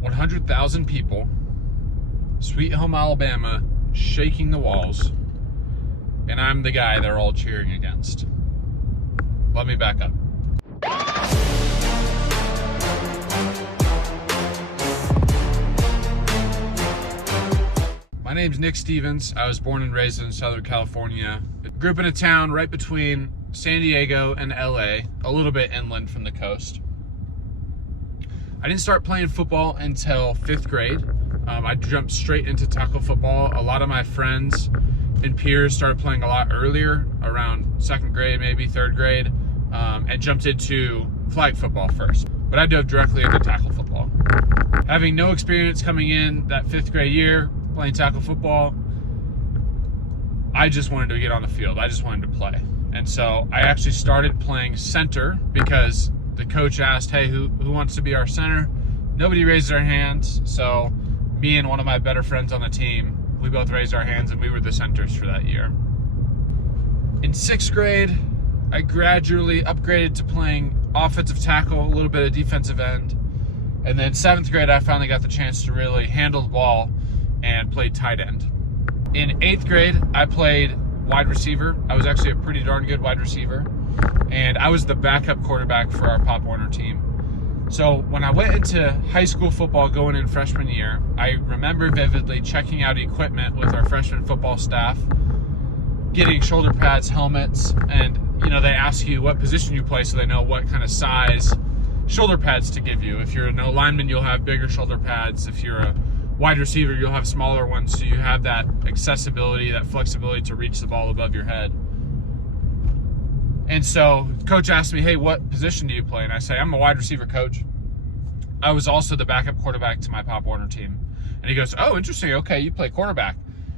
100,000 people, Sweet Home Alabama, shaking the walls, and I'm the guy they're all cheering against. Let me back up. My name's Nick Stevens. I was born and raised in Southern California. I grew up in a town right between San Diego and LA, a little bit inland from the coast. I didn't start playing football until 5th grade. I jumped straight into tackle football. A lot of my friends and peers started playing a lot earlier, around 2nd grade, maybe 3rd grade, and jumped into flag football first. But I dove directly into tackle football. Having no experience coming in that 5th grade year, playing tackle football, I just wanted to get on the field. I just wanted to play. And so I actually started playing center because the coach asked, hey, who wants to be our center? Nobody raised their hands. So me and one of my better friends on the team, we both raised our hands and we were the centers for that year. In 6th grade, I gradually upgraded to playing offensive tackle, a little bit of defensive end. And then 7th grade, I finally got the chance to really handle the ball and played tight end. In 8th grade, I played wide receiver. I was actually a pretty darn good wide receiver. And I was the backup quarterback for our Pop Warner team. So when I went into high school football going in freshman year, I remember vividly checking out equipment with our freshman football staff, getting shoulder pads, helmets, and they ask you what position you play so they know what kind of size shoulder pads to give you. If you're an O lineman, you'll have bigger shoulder pads. If you're a wide receiver, you'll have smaller ones, so you have that accessibility, that flexibility to reach the ball above your head. And so coach asked me, hey, what position do you play? And I say, I'm a wide receiver, coach. I was also the backup quarterback to my Pop Warner team. And he goes, oh, interesting. Okay, you play quarterback.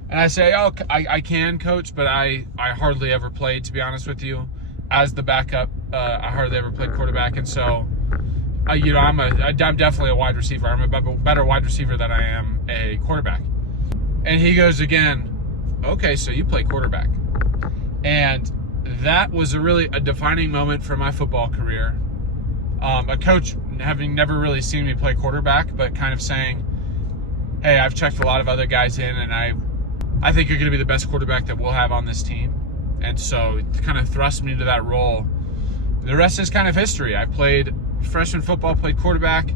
And I say, oh, I can, coach, but I hardly ever played, to be honest with you. As the backup, I hardly ever played quarterback. And so, I'm definitely a wide receiver. I'm a better wide receiver than I am a quarterback. And he goes again, okay, so you play quarterback. And that was a defining moment for my football career. A coach having never really seen me play quarterback, but kind of saying, hey, I've checked a lot of other guys in, and I think you're going to be the best quarterback that we'll have on this team. And so it kind of thrust me into that role. The rest is kind of history. I played freshman football, played quarterback.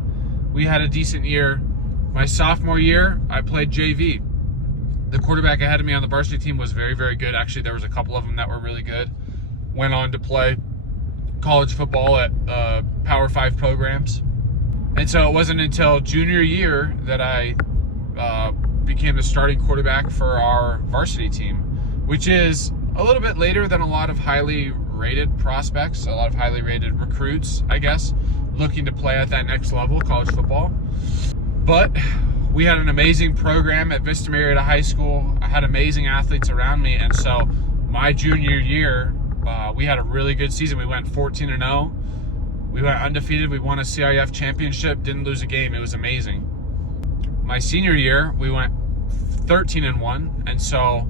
We had a decent year. My sophomore year, I played JV. The quarterback ahead of me on the varsity team was very, very good. Actually, there was a couple of them that were really good. Went on to play college football at Power 5 programs. And so it wasn't until junior year that I became the starting quarterback for our varsity team, which is a little bit later than a lot of highly rated prospects, a lot of highly rated recruits, I guess, looking to play at that next level, college football. But we had an amazing program at Vista Murrieta High School. I had amazing athletes around me, and so my junior year, we had a really good season. We went 14-0. We went undefeated. We won a CIF championship, didn't lose a game. It was amazing. My senior year, we went 13-1, and so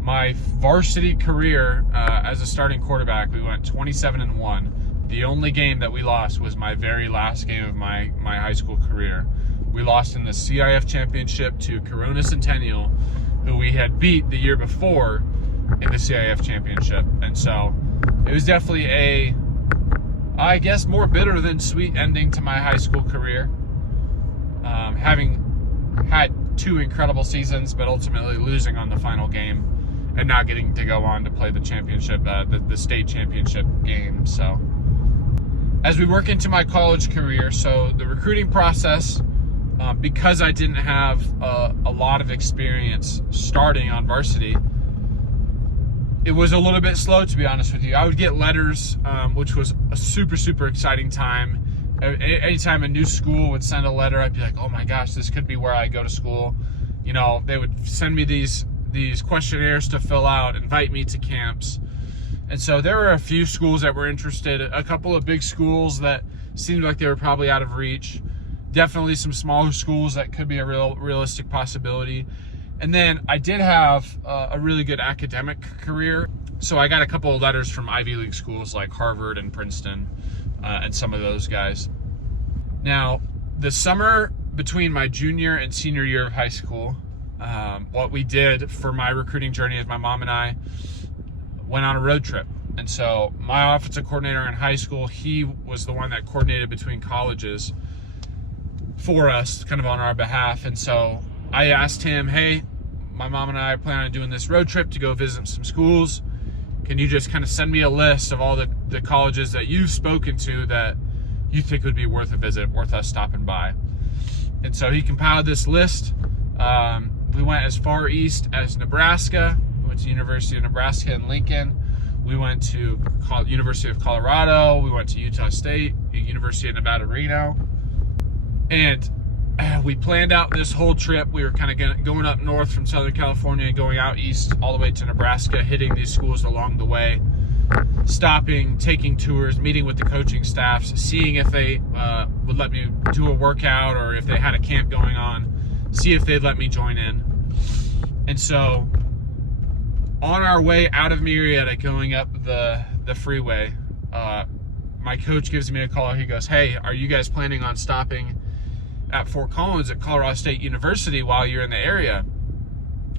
my varsity career as a starting quarterback, we went 27-1. The only game that we lost was my very last game of my high school career. We lost in the CIF championship to Corona Centennial, who we had beat the year before in the CIF championship. And so it was definitely I guess, more bitter than sweet ending to my high school career. Having had 2 incredible seasons, but ultimately losing on the final game and not getting to go on to play the championship, the state championship game. So as we work into my college career, so the recruiting process, because I didn't have a lot of experience starting on varsity, it was a little bit slow, to be honest with you. I would get letters, which was a super, super exciting time. Anytime a new school would send a letter, I'd be like, oh my gosh, this could be where I go to school. They would send me these questionnaires to fill out, invite me to camps. And so there were a few schools that were interested, a couple of big schools that seemed like they were probably out of reach. Definitely some smaller schools that could be a realistic possibility. And then I did have a really good academic career. So I got a couple of letters from Ivy League schools like Harvard and Princeton and some of those guys. Now, the summer between my junior and senior year of high school, what we did for my recruiting journey is my mom and I went on a road trip. And so my offensive coordinator in high school, he was the one that coordinated between colleges for us, kind of on our behalf. And so I asked him, hey, my mom and I plan on doing this road trip to go visit some schools. Can you just kind of send me a list of all the colleges that you've spoken to that you think would be worth a visit, worth us stopping by? And so he compiled this list. We went as far east as Nebraska. We went to University of Nebraska in Lincoln. We went to University of Colorado. We went to Utah State, University of Nevada, Reno. And we planned out this whole trip. We were kind of going up north from Southern California, going out east all the way to Nebraska, hitting these schools along the way, stopping, taking tours, meeting with the coaching staffs, seeing if they would let me do a workout or if they had a camp going on, see if they'd let me join in. And so on our way out of Murrieta, going up the freeway, my coach gives me a call. He goes, hey, are you guys planning on stopping at Fort Collins at Colorado State University while you're in the area?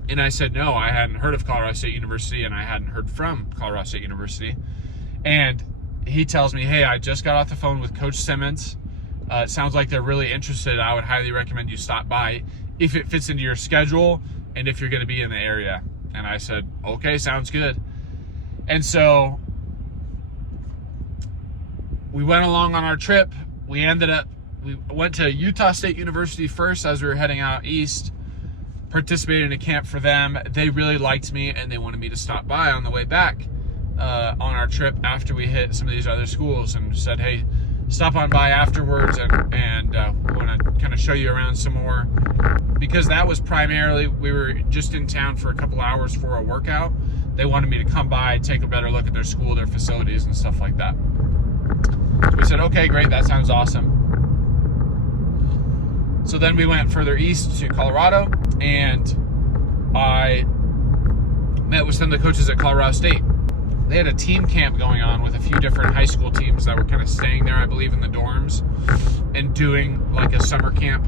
And I said, no, I hadn't heard of Colorado State University and I hadn't heard from Colorado State University. And he tells me, hey, I just got off the phone with Coach Simmons. It sounds like they're really interested. I would highly recommend you stop by if it fits into your schedule and if you're going to be in the area. And I said, okay, sounds good. And so we went along on our trip. We went to Utah State University first as we were heading out east, participated in a camp for them. They really liked me and they wanted me to stop by on the way back on our trip after we hit some of these other schools, and said, hey, stop on by afterwards and we want to kind of show you around some more. Because that was primarily, we were just in town for a couple hours for a workout. They wanted me to come by, take a better look at their school, their facilities and stuff like that. So we said, okay, great, that sounds awesome. So then we went further east to Colorado, and I met with some of the coaches at Colorado State. They had a team camp going on with a few different high school teams that were kind of staying there, I believe, in the dorms and doing like a summer camp.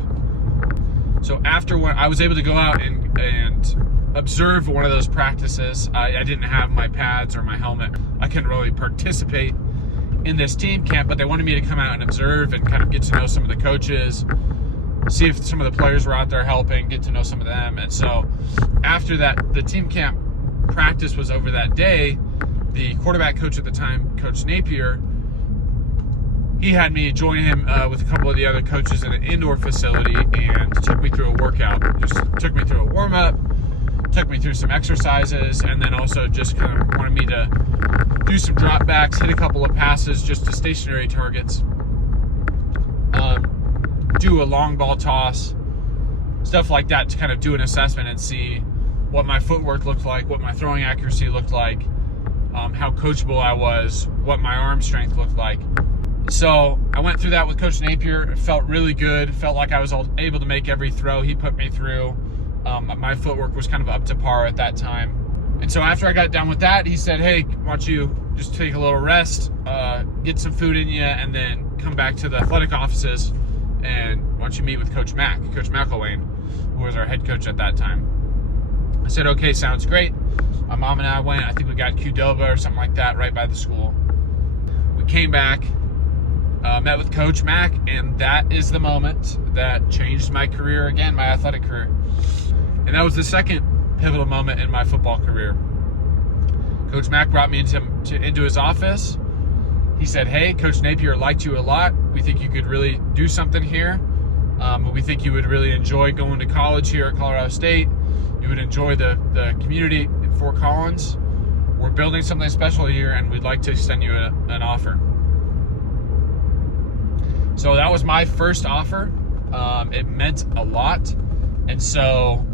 So after I was able to go out and observe one of those practices. I didn't have my pads or my helmet. I couldn't really participate in this team camp, but they wanted me to come out and observe and kind of get to know some of the coaches, see if some of the players were out there helping, get to know some of them. And so after that, the team camp practice was over that day, the quarterback coach at the time, Coach Napier, he had me join him with a couple of the other coaches in an indoor facility and took me through a workout. Just took me through a warm-up, took me through some exercises, and then also just kind of wanted me to do some drop backs, hit a couple of passes just to stationary targets, do a long ball toss, stuff like that, to kind of do an assessment and see what my footwork looked like, what my throwing accuracy looked like, how coachable I was, what my arm strength looked like. So I went through that with Coach Napier. It felt really good. Felt like I was able to make every throw he put me through. My footwork was kind of up to par at that time. And so after I got done with that, he said, hey, why don't you just take a little rest, get some food in you, and then come back to the athletic offices, and why don't you meet with Coach McElwain, who was our head coach at that time. I said, okay, sounds great. My mom and I went. I think we got Qdoba or something like that right by the school. We came back, met with Coach Mack, and that is the moment that changed my career again, my athletic career. And that was the second pivotal moment in my football career. Coach Mack brought me into his office. He said, hey, Coach Napier liked you a lot. We think you could really do something here. We think you would really enjoy going to college here at Colorado State. You would enjoy the community in Fort Collins. We're building something special here, and we'd like to extend you an offer. So that was my first offer. It meant a lot. And so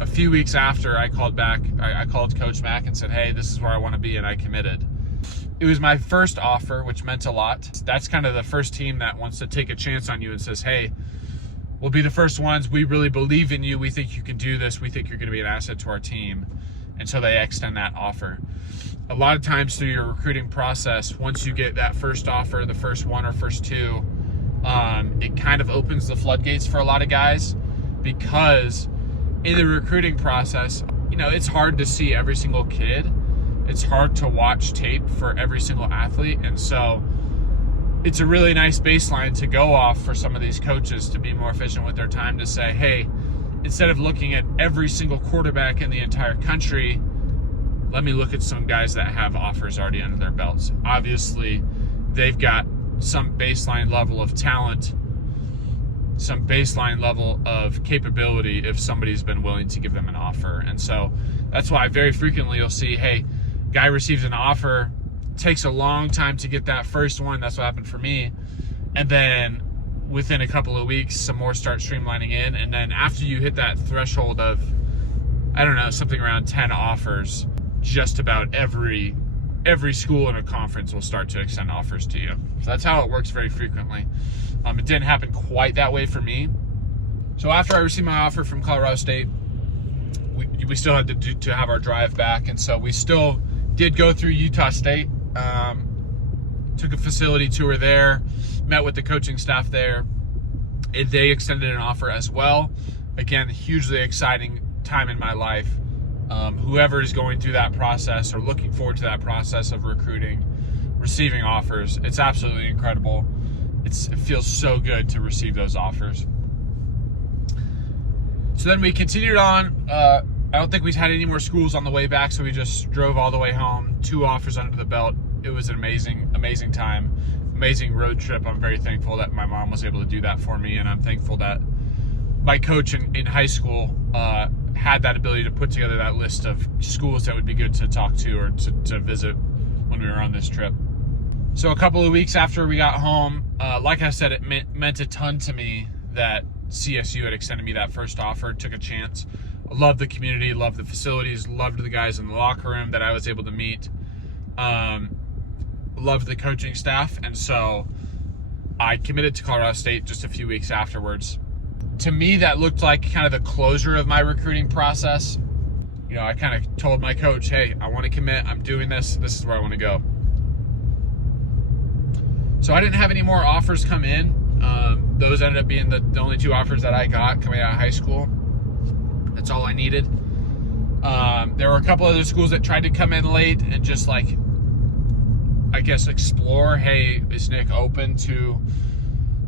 a few weeks after I called back, I called Coach Mack and said, hey, this is where I want to be, and I committed. It was my first offer, which meant a lot. That's kind of the first team that wants to take a chance on you and says, hey, we'll be the first ones. We really believe in you. We think you can do this. We think you're going to be an asset to our team. And so they extend that offer. A lot of times through your recruiting process, once you get that first offer, the first one or first two, it kind of opens the floodgates for a lot of guys, because in the recruiting process, it's hard to see every single kid. It's hard to watch tape for every single athlete. And so it's a really nice baseline to go off for some of these coaches to be more efficient with their time, to say, hey, instead of looking at every single quarterback in the entire country, let me look at some guys that have offers already under their belts. Obviously, they've got some baseline level of talent, some baseline level of capability if somebody's been willing to give them an offer. And so that's why very frequently you'll see, hey, guy receives an offer, takes a long time to get that first one. That's what happened for me. And then within a couple of weeks, some more start streamlining in. And then after you hit that threshold of, I don't know, something around 10 offers, just about every school in a conference will start to extend offers to you. So that's how it works very frequently. It didn't happen quite that way for me. So after I received my offer from Colorado State, we still had to have our drive back. And so we still did go through Utah State, took a facility tour there, met with the coaching staff there. And they extended an offer as well. Again, hugely exciting time in my life. Whoever is going through that process or looking forward to that process of recruiting, receiving offers, it's absolutely incredible. It feels so good to receive those offers. So then we continued on. I don't think we had any more schools on the way back, so we just drove all the way home. 2 offers under the belt. It was an amazing time, amazing road trip. I'm very thankful that my mom was able to do that for me, and I'm thankful that my coach in high school had that ability to put together that list of schools that would be good to talk to or to visit when we were on this trip. So a couple of weeks after we got home, like I said, it meant a ton to me that CSU had extended me that first offer, took a chance. I loved the community, loved the facilities, loved the guys in the locker room that I was able to meet, loved the coaching staff, and so I committed to Colorado State just a few weeks afterwards. To me, that looked like kind of the closure of my recruiting process. I kind of told my coach, hey, I want to commit, I'm doing this is where I want to go. So I didn't have any more offers come in. Those ended up being the only 2 offers that I got coming out of high school. That's all I needed. There were a couple other schools that tried to come in late and just explore, hey, is Nick open to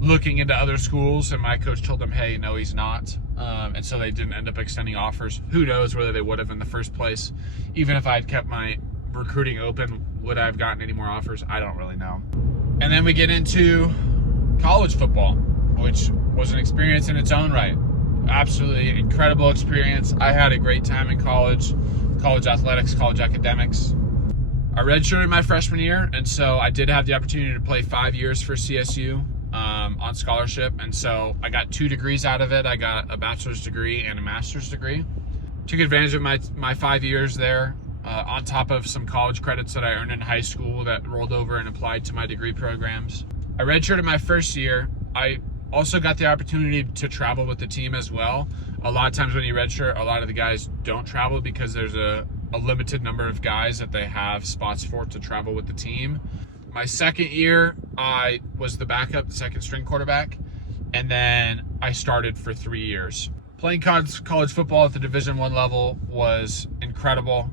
looking into other schools? And my coach told them, hey, no, he's not. And so they didn't end up extending offers. Who knows whether they would have in the first place. Even if I had kept my recruiting open, would I have gotten any more offers? I don't really know. And then we get into college football, which was an experience in its own right. Absolutely incredible experience. I had a great time in college athletics, college academics. I redshirted my freshman year, and so I did have the opportunity to play 5 years for CSU on scholarship, and so I got 2 degrees out of it. I got a bachelor's degree and a master's degree. Took advantage of my 5 years there, on top of some college credits that I earned in high school that rolled over and applied to my degree programs. I redshirted my first year. I also got the opportunity to travel with the team as well. A lot of times when you redshirt, a lot of the guys don't travel because there's a limited number of guys that they have spots for to travel with the team. My second year, I was the backup, the second string quarterback, and then I started for 3 years. Playing college football at the Division I level was incredible.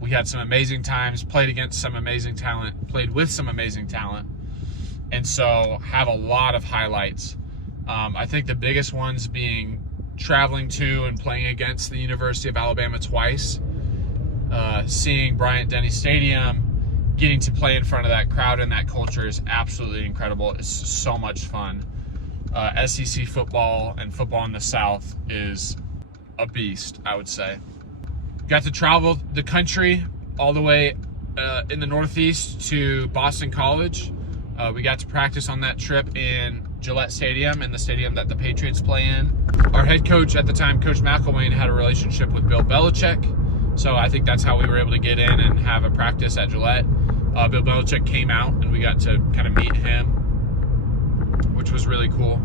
We had some amazing times, played against some amazing talent, played with some amazing talent, and so have a lot of highlights. I think the biggest ones being traveling to and playing against the University of Alabama twice, seeing Bryant-Denny Stadium, getting to play in front of that crowd and that culture is absolutely incredible. It's so much fun. SEC football and football in the South is a beast, I would say. Got to travel the country all the way in the Northeast to Boston College. We got to practice on that trip in Gillette Stadium, in the stadium that the Patriots play in. Our head coach at the time, Coach McElwain, had a relationship with Bill Belichick, so I think that's how we were able to get in and have a practice at Gillette. Bill Belichick came out and we got to kind of meet him, which was really cool.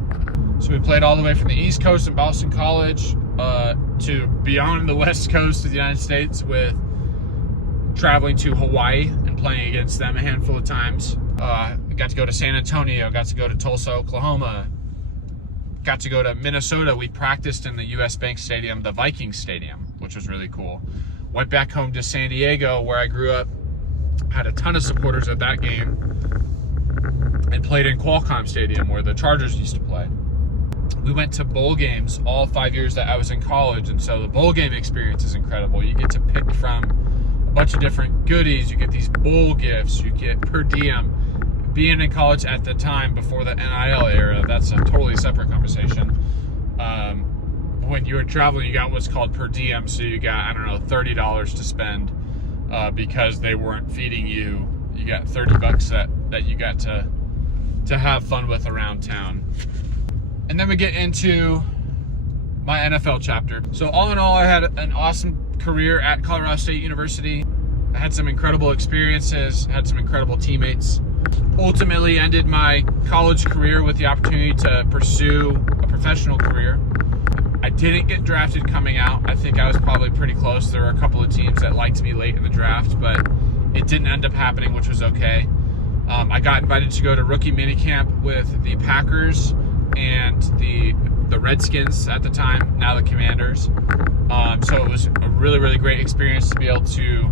So we played all the way from the East Coast in Boston College to beyond the West Coast of the United States, with traveling to Hawaii and playing against them a handful of times. Got to go to San Antonio, got to go to Tulsa, Oklahoma, got to go to Minnesota. We practiced in the US Bank Stadium, the Viking Stadium, which was really cool. Went back home to San Diego, where I grew up, had a ton of supporters at that game, and played in Qualcomm Stadium, where the Chargers used to play. We went to bowl games all 5 years that I was in college, and so the bowl game experience is incredible. You get to pick from a bunch of different goodies. You get these bowl gifts. You get per diem. Being in college at the time, before the NIL era, that's a totally separate conversation. When you were traveling, you got what's called per diem, so you got, I don't know, $30 to spend because they weren't feeding you. You got $30 that you got to have fun with around town. And then we get into my NFL chapter. So all in all, I had an awesome career at Colorado State University. I had some incredible experiences, had some incredible teammates. Ultimately ended my college career with the opportunity to pursue a professional career. I didn't get drafted coming out. I think I was probably pretty close. There were a couple of teams that liked me late in the draft, but it didn't end up happening, which was okay. I got invited to go to rookie minicamp with the Packers and the Redskins at the time, now the Commanders. So it was a really, really great experience to be able to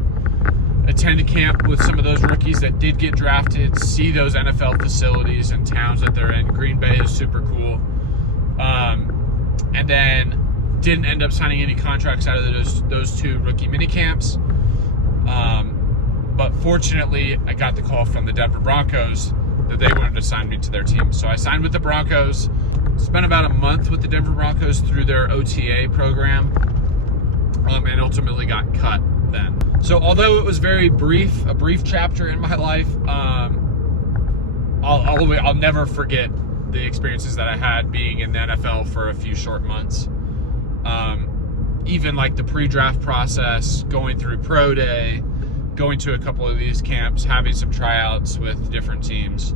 attend a camp with some of those rookies that did get drafted, see those NFL facilities and towns that they're in. Green Bay is super cool. And then didn't end up signing any contracts out of those two rookie mini camps. But fortunately, I got the call from the Denver Broncos that they wanted to sign me to their team. So I signed with the Broncos, spent about a month with the Denver Broncos through their OTA program, and ultimately got cut then. So although it was very brief, a brief chapter in my life, I'll never forget the experiences that I had being in the NFL for a few short months. Even like the pre-draft process, going through pro day, going to a couple of these camps, having some tryouts with different teams.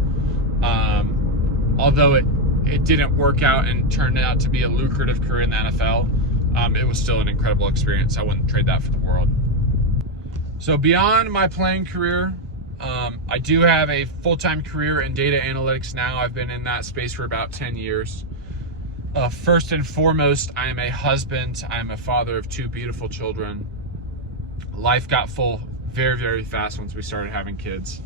Although it didn't work out and turned out to be a lucrative career in the NFL, it was still an incredible experience. I wouldn't trade that for the world. So beyond my playing career, I do have a full-time career in data analytics now. I've been in that space for about 10 years. First and foremost, I am a husband. I am a father of 2 beautiful children. Life got full very, very fast once we started having kids.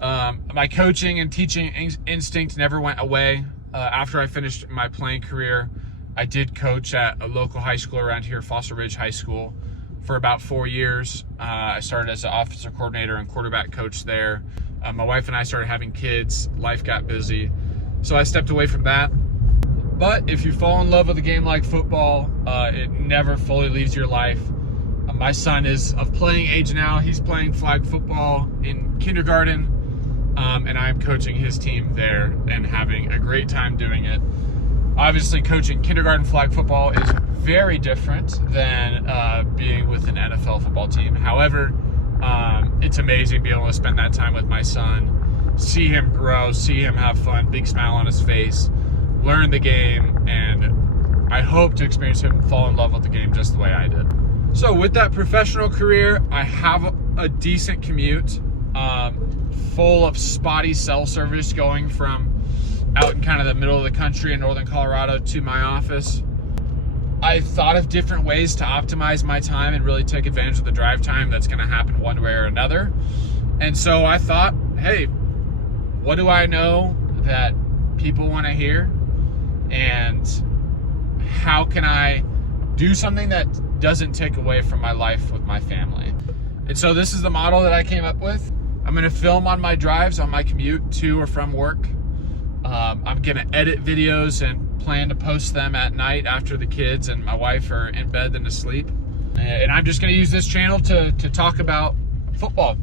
My coaching and teaching instinct never went away. After I finished my playing career, I did coach at a local high school around here, Foster Ridge High School, for about 4 years. I started as an offensive coordinator and quarterback coach there. My wife and I started having kids. Life got busy, so I stepped away from that. But if you fall in love with a game like football, it never fully leaves your life. My son is of playing age now. He's playing flag football in kindergarten, and I'm coaching his team there and having a great time doing it. Obviously, coaching kindergarten flag football is very different than being with an NFL football team. However, it's amazing being able to spend that time with my son, see him grow, see him have fun, big smile on his face, learn the game, and I hope to experience him fall in love with the game just the way I did. So with that professional career, I have a decent commute, full of spotty cell service going from out in kind of the middle of the country in northern Colorado to my office. I thought of different ways to optimize my time and really take advantage of the drive time that's going to happen one way or another. And so I thought, hey, what do I know that people want to hear? And how can I do something that doesn't take away from my life with my family? And so this is the model that I came up with. I'm going to film on my drives on my commute to or from work. I'm going to edit videos and plan to post them at night after the kids and my wife are in bed and asleep. And I'm just going to use this channel to talk about football.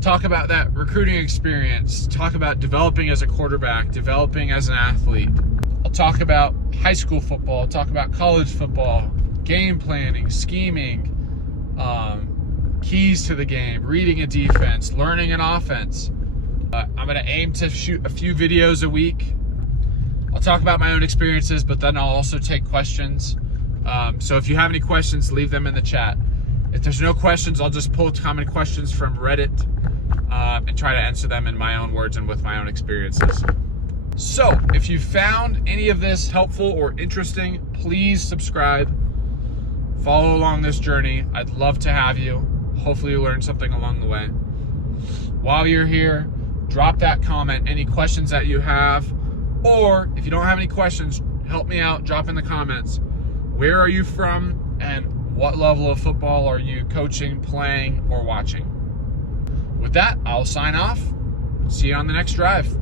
Talk about that recruiting experience. Talk about developing as a quarterback, developing as an athlete. I'll talk about high school football, talk about college football, game planning, scheming, keys to the game, reading a defense, learning an offense. I'm going to aim to shoot a few videos a week. I'll talk about my own experiences, but then I'll also take questions. So if you have any questions, leave them in the chat. If there's no questions, I'll just pull common questions from Reddit. and try to answer them in my own words and with my own experiences. So if you found any of this helpful or interesting, please subscribe. Follow along this journey. I'd love to have you. Hopefully you learned something along the way. While you're here, drop that comment, any questions that you have, or if you don't have any questions, help me out, drop in the comments. Where are you from and what level of football are you coaching, playing, or watching? With that, I'll sign off. See you on the next drive.